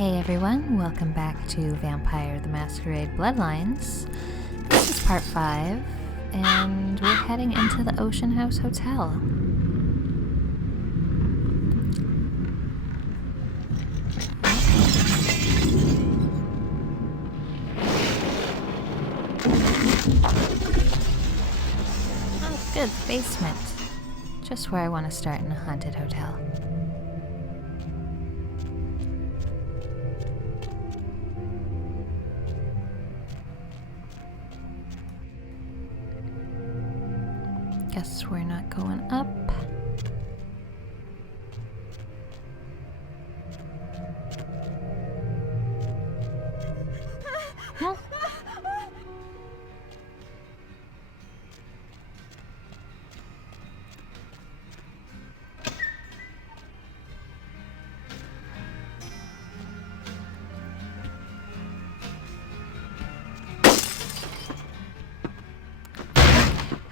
Hey everyone, welcome back to Vampire the Masquerade Bloodlines. This is part 5, and we're heading into the Ocean House Hotel. Oh good, the basement. Just where I want to start in a haunted hotel. Guess we're not going up. Huh?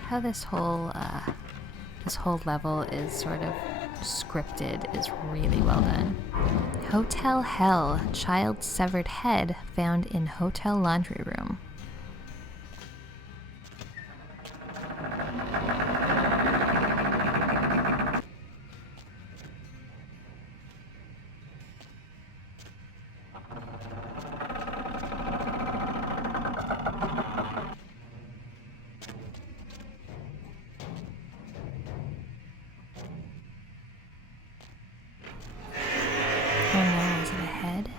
How this whole level is sort of scripted is really well done. Hotel Hell, child's severed head found in hotel laundry room. Oh no, is it a head?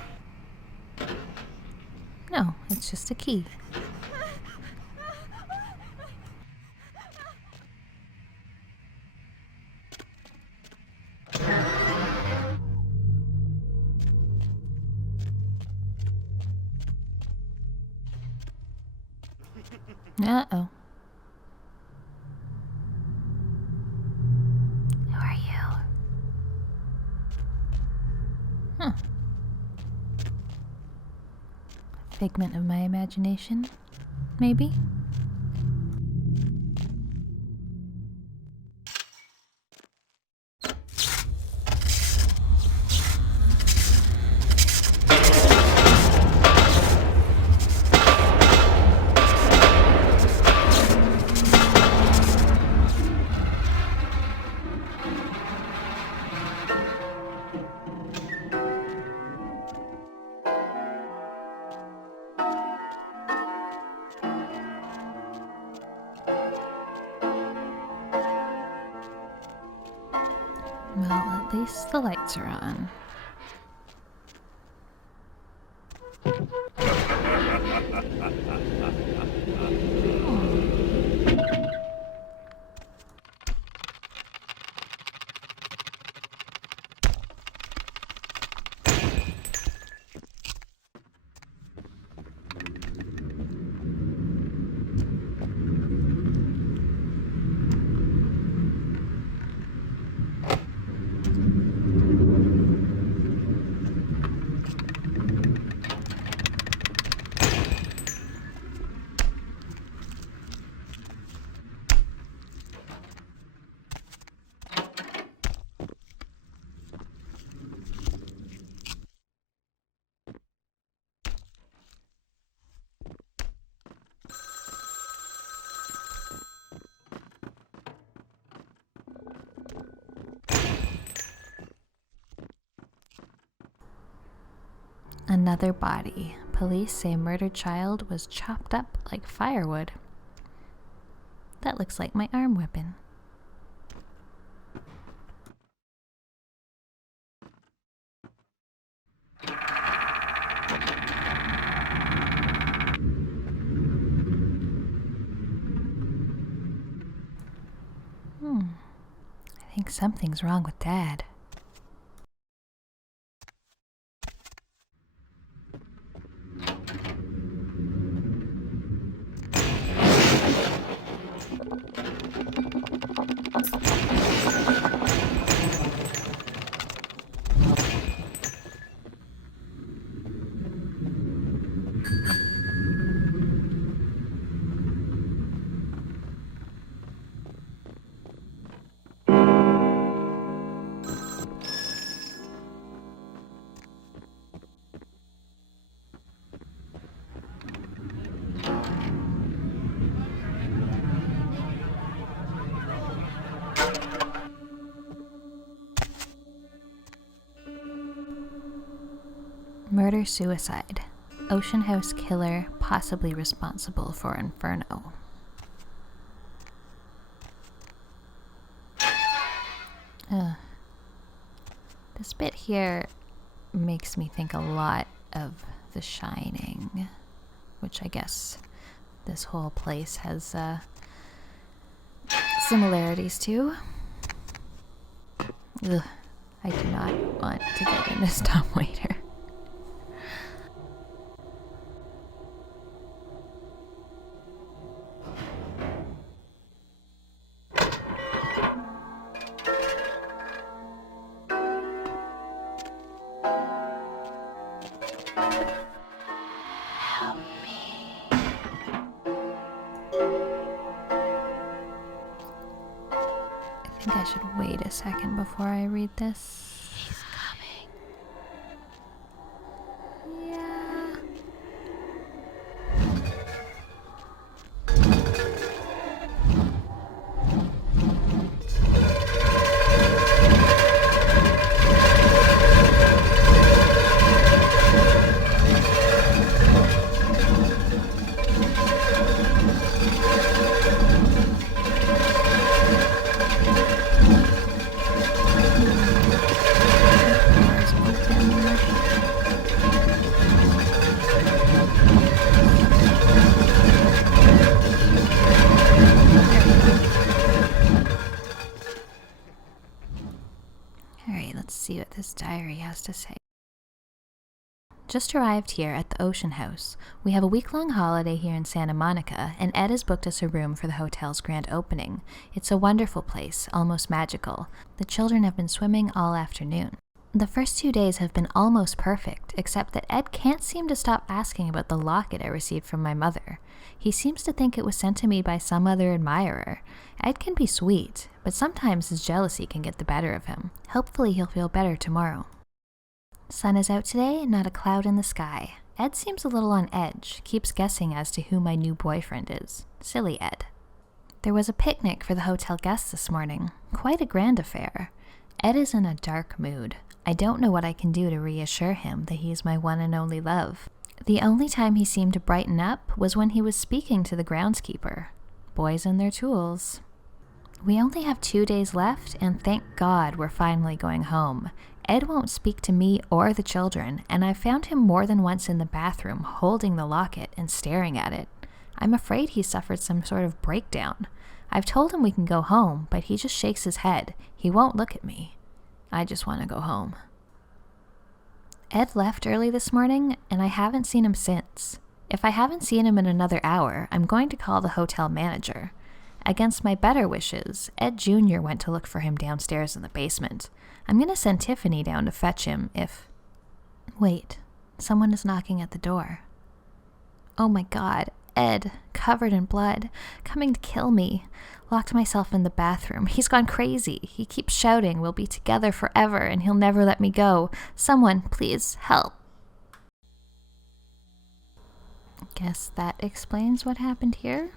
No, it's just a key. Uh-oh. Who are you? Huh. Figment of my imagination, maybe? Well, at least the lights are on. Another body. Police say murdered child was chopped up like firewood. That looks like my arm weapon. I think something's wrong with Dad. Murder-suicide. Ocean House killer possibly responsible for inferno. This bit here makes me think a lot of The Shining, which I guess this whole place has similarities to. Ugh, I do not want to get in this dumbwaiter. I think I should wait a second before I read this. He's coming. Yeah. See what this diary has to say. Just arrived here at the Ocean House. We have a week-long holiday here in Santa Monica, and Ed has booked us a room for the hotel's grand opening. It's a wonderful place, almost magical. The children have been swimming all afternoon. The first 2 days have been almost perfect, except that Ed can't seem to stop asking about the locket I received from my mother. He seems to think it was sent to me by some other admirer. Ed can be sweet, but sometimes his jealousy can get the better of him. Hopefully he'll feel better tomorrow. Sun is out today, not a cloud in the sky. Ed seems a little on edge, keeps guessing as to who my new boyfriend is. Silly Ed. There was a picnic for the hotel guests this morning. Quite a grand affair. Ed is in a dark mood. I don't know what I can do to reassure him that he is my one and only love. The only time he seemed to brighten up was when he was speaking to the groundskeeper. Boys and their tools. We only have 2 days left, and thank God we're finally going home. Ed won't speak to me or the children, and I found him more than once in the bathroom holding the locket and staring at it. I'm afraid he suffered some sort of breakdown. I've told him we can go home, but he just shakes his head. He won't look at me. I just want to go home. Ed left early this morning, and I haven't seen him since. If I haven't seen him in another hour, I'm going to call the hotel manager. Against my better wishes, Ed Jr. went to look for him downstairs in the basement. I'm going to send Tiffany down to fetch him if... Wait, someone is knocking at the door. Oh my God, Ed, covered in blood, coming to kill me. Locked myself in the bathroom. He's gone crazy. He keeps shouting, we'll be together forever, and he'll never let me go. Someone, please, help. Guess that explains what happened here.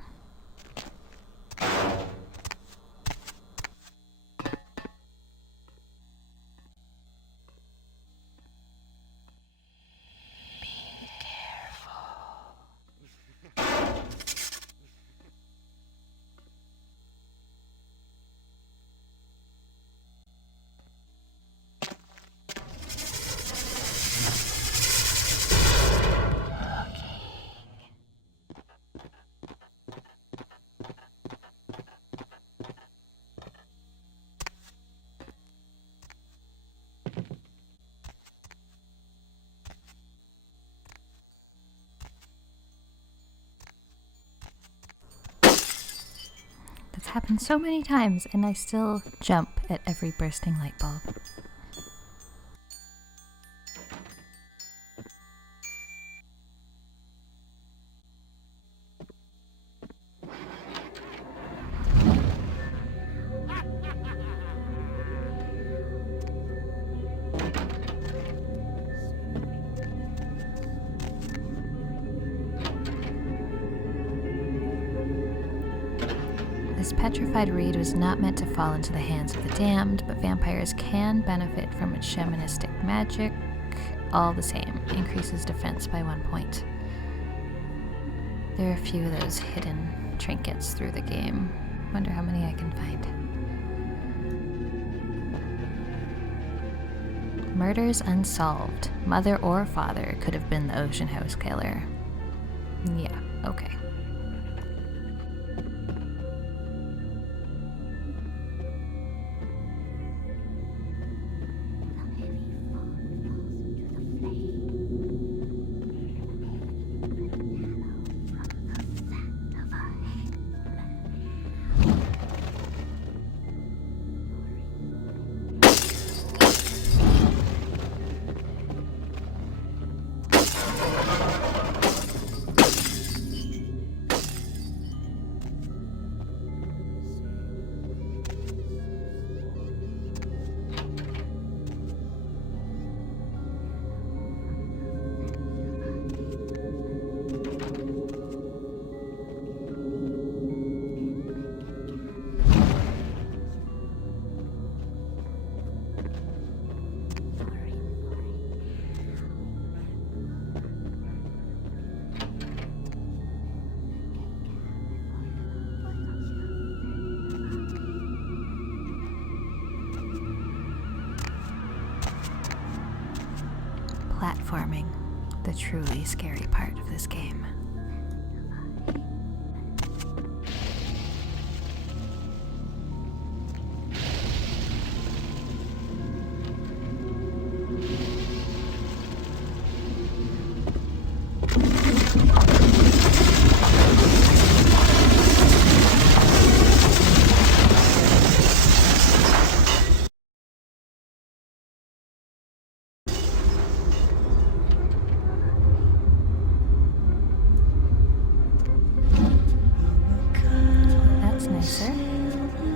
It's happened so many times, and I still jump at every bursting light bulb. This petrified reed was not meant to fall into the hands of the damned, but vampires can benefit from its shamanistic magic. All the same, increases defense by 1 point. There are a few of those hidden trinkets through the game. Wonder how many I can find. Murders unsolved. Mother or father could have been the Ocean House killer. Yeah, okay. Platforming, the truly scary part of this game.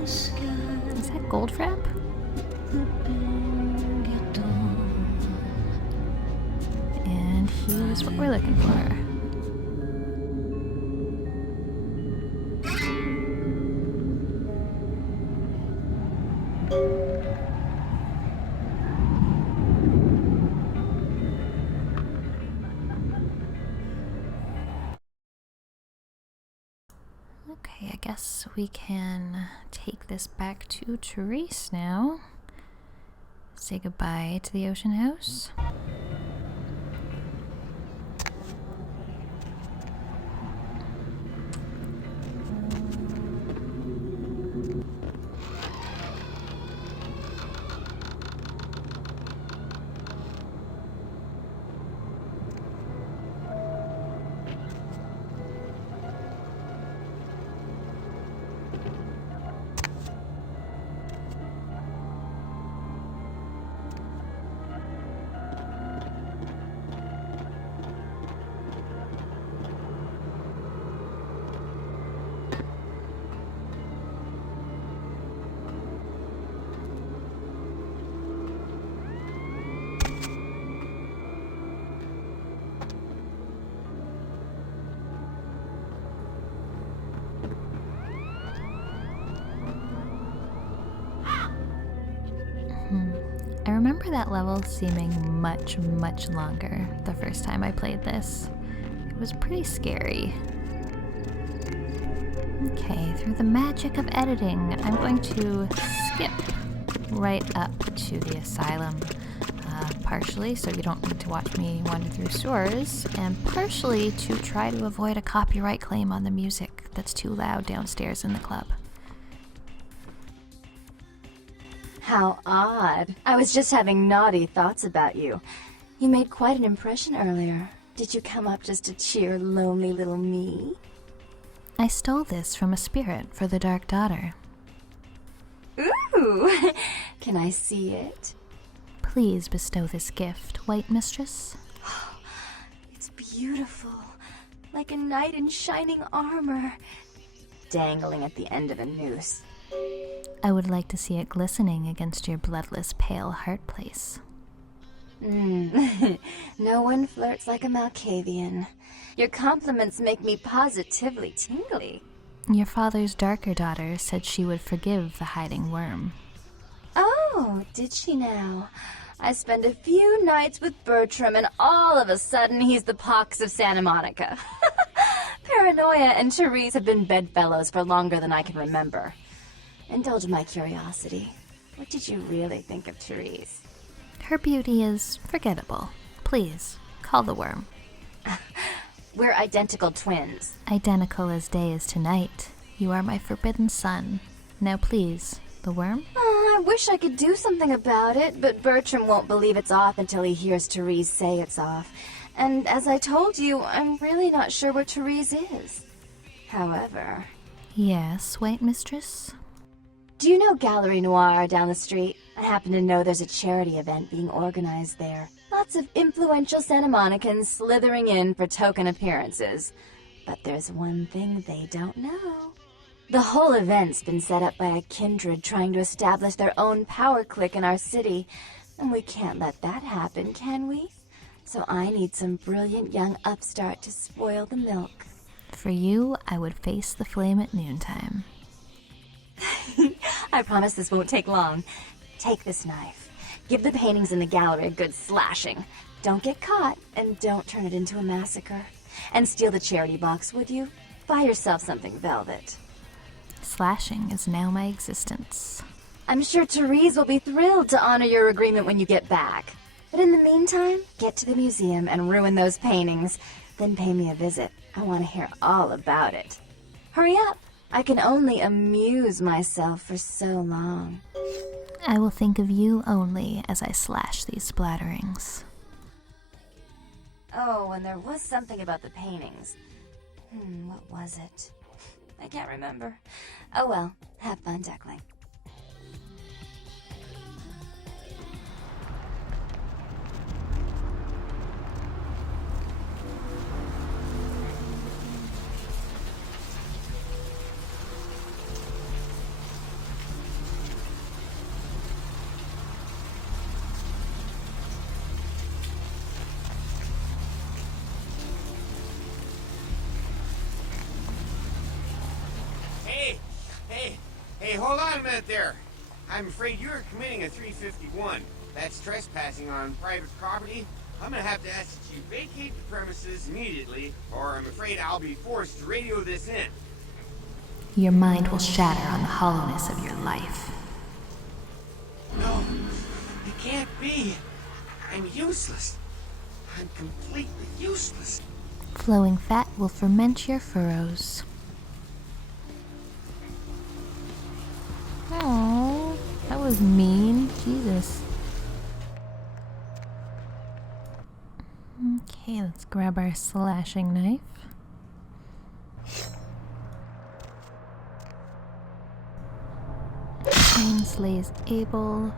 Is that gold wrap? And here's what we're looking for. Okay, I guess we can take this back to Therese now. Say goodbye to the Ocean House. I remember that level seeming much, much longer the first time I played this. It was pretty scary. Okay, through the magic of editing, I'm going to skip right up to the asylum. Partially so you don't need to watch me wander through stores, and partially to try to avoid a copyright claim on the music that's too loud downstairs in the club. How odd. I was just having naughty thoughts about you. You made quite an impression earlier. Did you come up just to cheer lonely little me? I stole this from a spirit for the Dark Daughter. Ooh! Can I see it? Please bestow this gift, White Mistress. It's beautiful. Like a knight in shining armor, dangling at the end of a noose. I would like to see it glistening against your bloodless pale heart place. No one flirts like a Malkavian. Your compliments make me positively tingly. Your father's darker daughter said she would forgive the hiding worm. Oh, did she now? I spend a few nights with Bertram and all of a sudden he's the pox of Santa Monica. Paranoia and Therese have been bedfellows for longer than I can remember. Indulge my curiosity. What did you really think of Therese? Her beauty is forgettable. Please, call the worm. We're identical twins. Identical as day is to night. You are my forbidden son. Now please, the worm? Oh, I wish I could do something about it, but Bertram won't believe it's off until he hears Therese say it's off. And as I told you, I'm really not sure where Therese is. However... Yes, White Mistress? Do you know Gallery Noir down the street? I happen to know there's a charity event being organized there. Lots of influential Santa Monicans slithering in for token appearances. But there's one thing they don't know. The whole event's been set up by a kindred trying to establish their own power clique in our city. And we can't let that happen, can we? So I need some brilliant young upstart to spoil the milk. For you, I would face the flame at noontime. I promise this won't take long. Take this knife. Give the paintings in the gallery a good slashing. Don't get caught, and don't turn it into a massacre. And steal the charity box, would you? Buy yourself something velvet. Slashing is now my existence. I'm sure Therese will be thrilled to honor your agreement when you get back. But in the meantime, get to the museum and ruin those paintings. Then pay me a visit. I want to hear all about it. Hurry up. I can only amuse myself for so long. I will think of you only as I slash these splatterings. Oh, and there was something about the paintings. What was it? I can't remember. Oh well, have fun, Duckling. Hey, hold on a minute there. I'm afraid you're committing a 351. That's trespassing on private property. I'm gonna have to ask that you vacate the premises immediately, or I'm afraid I'll be forced to radio this in. Your mind will shatter on the hollowness of your life. No, it can't be. I'm useless. I'm completely useless. Flowing fat will ferment your furrows. Oh, that was mean. Jesus. Okay, let's grab our slashing knife. Cain slays Abel.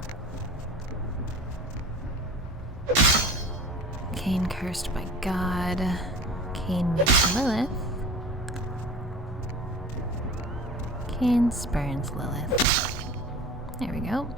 Cain cursed by God. Cain meets Lilith. Cain spurns Lilith. There we go.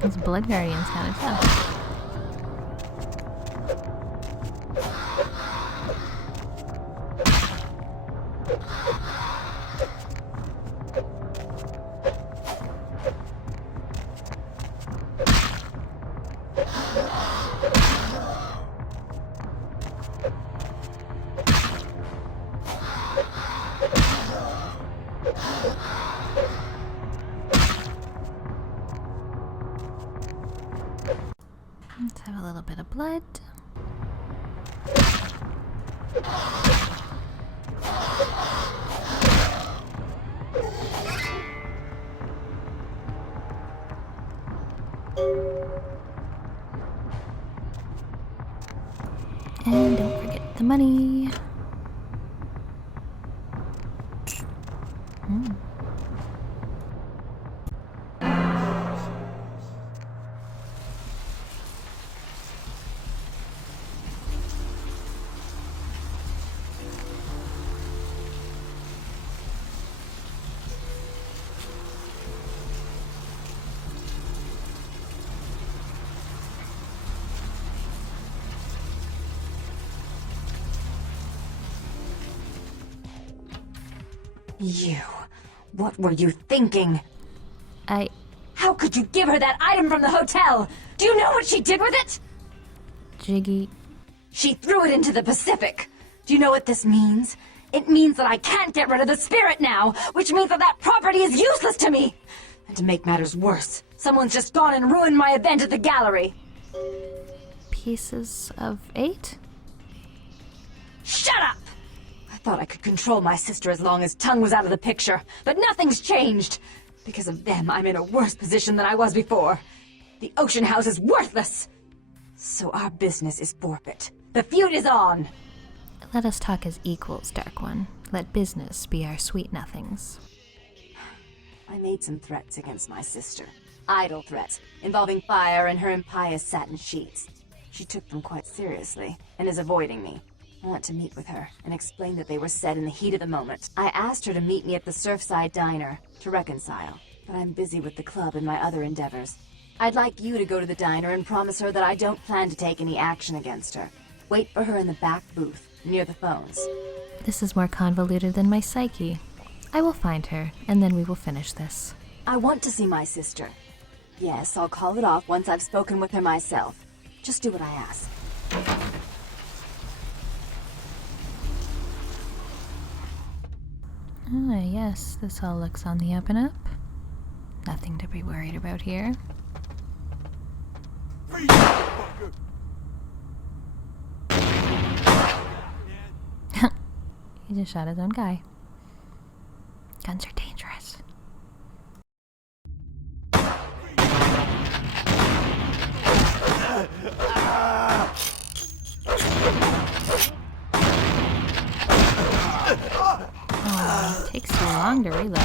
This Blood Guardian's kind of tough. Let's have a little bit of blood. And don't forget the money. You. What were you thinking? I... How could you give her that item from the hotel? Do you know what she did with it? Jiggy... She threw it into the Pacific. Do you know what this means? It means that I can't get rid of the spirit now, which means that that property is useless to me. And to make matters worse, someone's just gone and ruined my event at the gallery. Pieces of 8? Shut up! I thought I could control my sister as long as Tongue was out of the picture, but nothing's changed. Because of them, I'm in a worse position than I was before. The Ocean House is worthless. So our business is forfeit. The feud is on. Let us talk as equals, Dark One. Let business be our sweet nothings. I made some threats against my sister. Idle threats, involving fire and her impious satin sheets. She took them quite seriously, and is avoiding me. I want to meet with her, and explain that they were said in the heat of the moment. I asked her to meet me at the Surfside Diner, to reconcile, but I'm busy with the club and my other endeavors. I'd like you to go to the diner and promise her that I don't plan to take any action against her. Wait for her in the back booth, near the phones. This is more convoluted than my psyche. I will find her, and then we will finish this. I want to see my sister. Yes, I'll call it off once I've spoken with her myself. Just do what I ask. Ah, yes, this all looks on the up and up. Nothing to be worried about here. He just shot his own guy. Guns are dangerous. Oh, it takes too long to reload.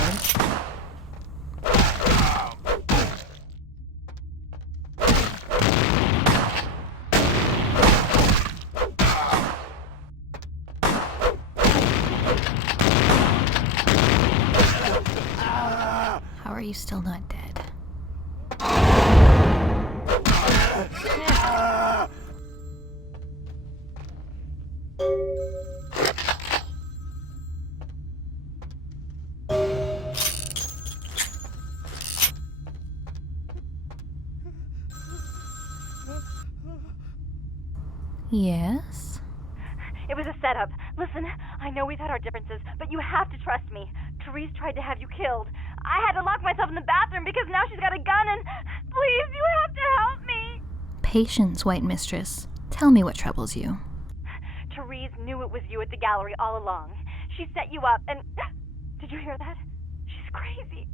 How are you still not dead? Yes? It was a setup. Listen, I know we've had our differences, but you have to trust me. Therese tried to have you killed. I had to lock myself in the bathroom because now she's got a gun and... Please, you have to help me. Patience, White Mistress. Tell me what troubles you. Therese knew it was you at the gallery all along. She set you up and... Did you hear that? She's crazy.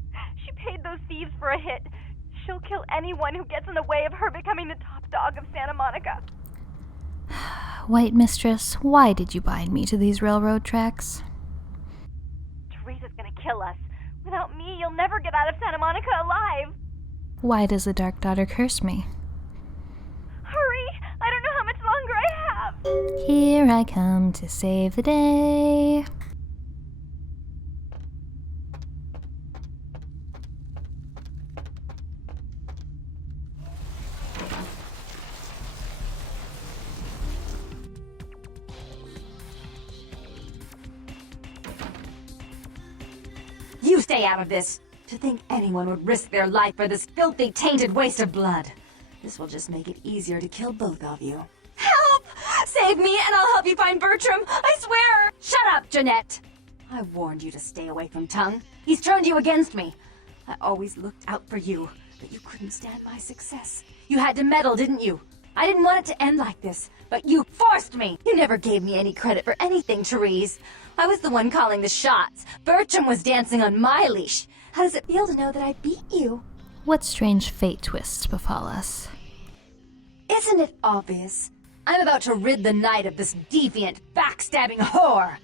She paid those thieves for a hit. She'll kill anyone who gets in the way of her becoming the top dog of Santa Monica. White Mistress, why did you bind me to these railroad tracks? Therese is gonna kill us. Without me, you'll never get out of Santa Monica alive. Why does the Dark Daughter curse me? Hurry! I don't know how much longer I have. Here I come to save the day. You stay out of this! To think anyone would risk their life for this filthy, tainted waste of blood. This will just make it easier to kill both of you. Help! Save me and I'll help you find Bertram! I swear! Shut up, Jeanette! I warned you to stay away from Tongue. He's turned you against me. I always looked out for you, but you couldn't stand my success. You had to meddle, didn't you? I didn't want it to end like this, but you forced me! You never gave me any credit for anything, Therese. I was the one calling the shots. Bertram was dancing on my leash. How does it feel to know that I beat you? What strange fate twists befall us? Isn't it obvious? I'm about to rid the night of this deviant, backstabbing whore.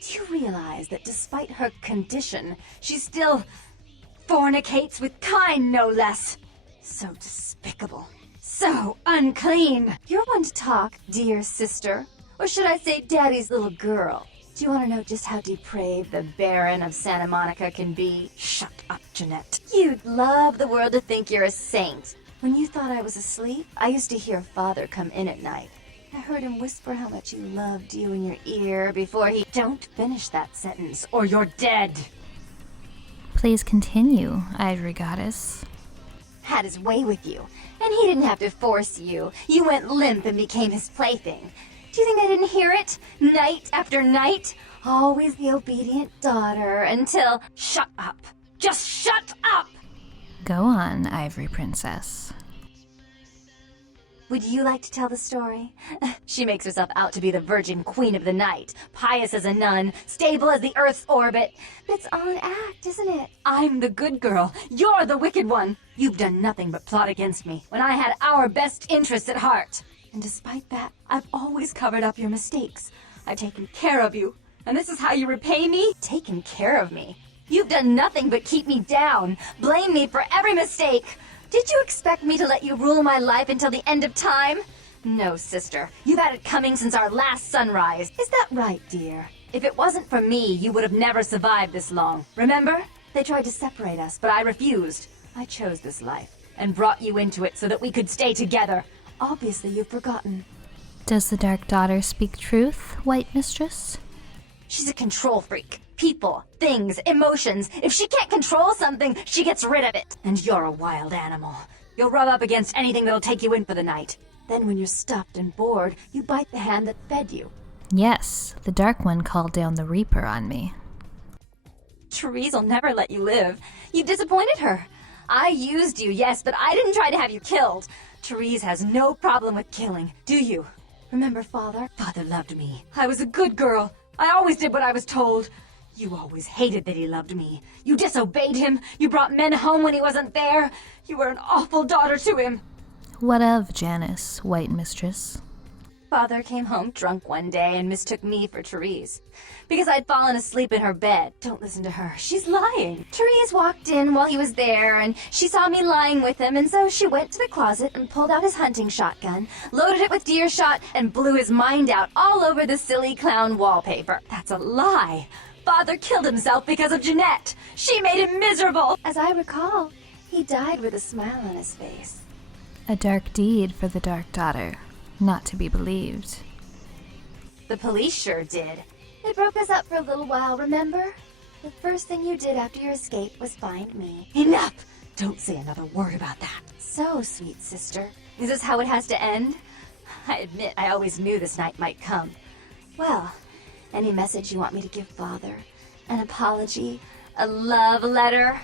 Do you realize that despite her condition, she still fornicates with kind, no less? So despicable. So unclean. You're one to talk, dear sister. Or should I say daddy's little girl? Do you want to know just how depraved the Baron of Santa Monica can be? Shut up, Jeanette. You'd love the world to think you're a saint. When you thought I was asleep, I used to hear Father come in at night. I heard him whisper how much he loved you in your ear before he... Don't finish that sentence, or you're dead! Please continue, Ivory Goddess. Had his way with you, and he didn't have to force you. You went limp and became his plaything. Do you think I didn't hear it? Night after night? Always the obedient daughter until... Shut up! Just shut up! Go on, Ivory Princess. Would you like to tell the story? She makes herself out to be the virgin queen of the night, pious as a nun, stable as the Earth's orbit. But it's all an act, isn't it? I'm the good girl. You're the wicked one. You've done nothing but plot against me when I had our best interests at heart. And despite that, I've always covered up your mistakes. I've taken care of you. And this is how you repay me? Taken care of me? You've done nothing but keep me down, blame me for every mistake. Did you expect me to let you rule my life until the end of time? No, sister. You've had it coming since our last sunrise. Is that right, dear? If it wasn't for me, you would have never survived this long. Remember? They tried to separate us, but I refused. I chose this life and brought you into it so that we could stay together. Obviously, you've forgotten. Does the Dark Daughter speak truth, White Mistress? She's a control freak. People, things, emotions. If she can't control something, she gets rid of it. And you're a wild animal. You'll rub up against anything that'll take you in for the night. Then when you're stuffed and bored, you bite the hand that fed you. Yes, the Dark One called down the Reaper on me. Therese will never let you live. You've disappointed her. I used you, yes, but I didn't try to have you killed. Therese has no problem with killing, do you? Remember Father? Father loved me. I was a good girl. I always did what I was told. You always hated that he loved me. You disobeyed him. You brought men home when he wasn't there. You were an awful daughter to him. What of Janice, White Mistress? Father came home drunk one day and mistook me for Therese. Because I'd fallen asleep in her bed. Don't listen to her. She's lying. Therese walked in while he was there, and she saw me lying with him, and so she went to the closet and pulled out his hunting shotgun, loaded it with deer shot, and blew his mind out all over the silly clown wallpaper. That's a lie. Father killed himself because of Jeanette. She made him miserable. As I recall, he died with a smile on his face. A dark deed for the Dark Daughter, not to be believed. The police sure did. They broke us up for a little while, remember? The first thing you did after your escape was find me. Enough! Don't say another word about that. So, sweet sister. Is this how it has to end? I admit I always knew this night might come. Well, any message you want me to give Father? An apology? A love letter?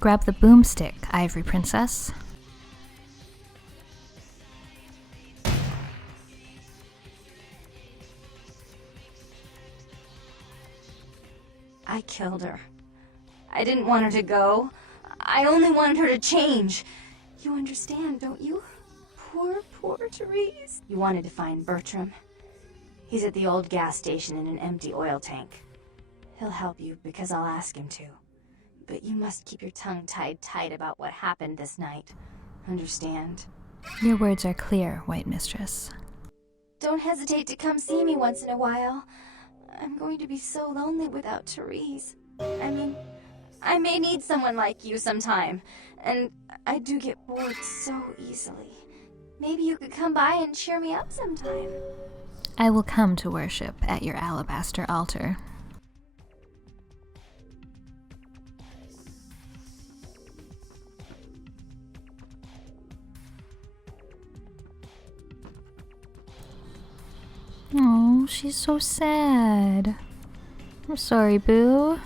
Grab the boomstick, Ivory Princess. I killed her. I didn't want her to go. I only wanted her to change. You understand, don't you? Poor, poor Therese. You wanted to find Bertram. He's at the old gas station in an empty oil tank. He'll help you because I'll ask him to. But you must keep your tongue tied tight about what happened this night. Understand? Your words are clear, White Mistress. Don't hesitate to come see me once in a while. I'm going to be so lonely without Therese. I mean, I may need someone like you sometime. And I do get bored so easily. Maybe you could come by and cheer me up sometime. I will come to worship at your alabaster altar. Oh, she's so sad. I'm sorry, Boo.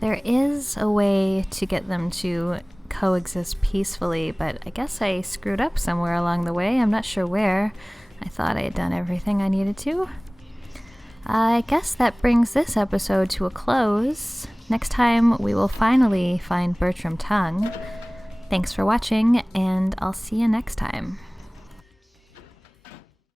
There is a way to get them to coexist peacefully, but I guess I screwed up somewhere along the way. I'm not sure where. I thought I had done everything I needed to. I guess that brings this episode to a close. Next time, we will finally find Bertram Tongue. Thanks for watching, and I'll see you next time.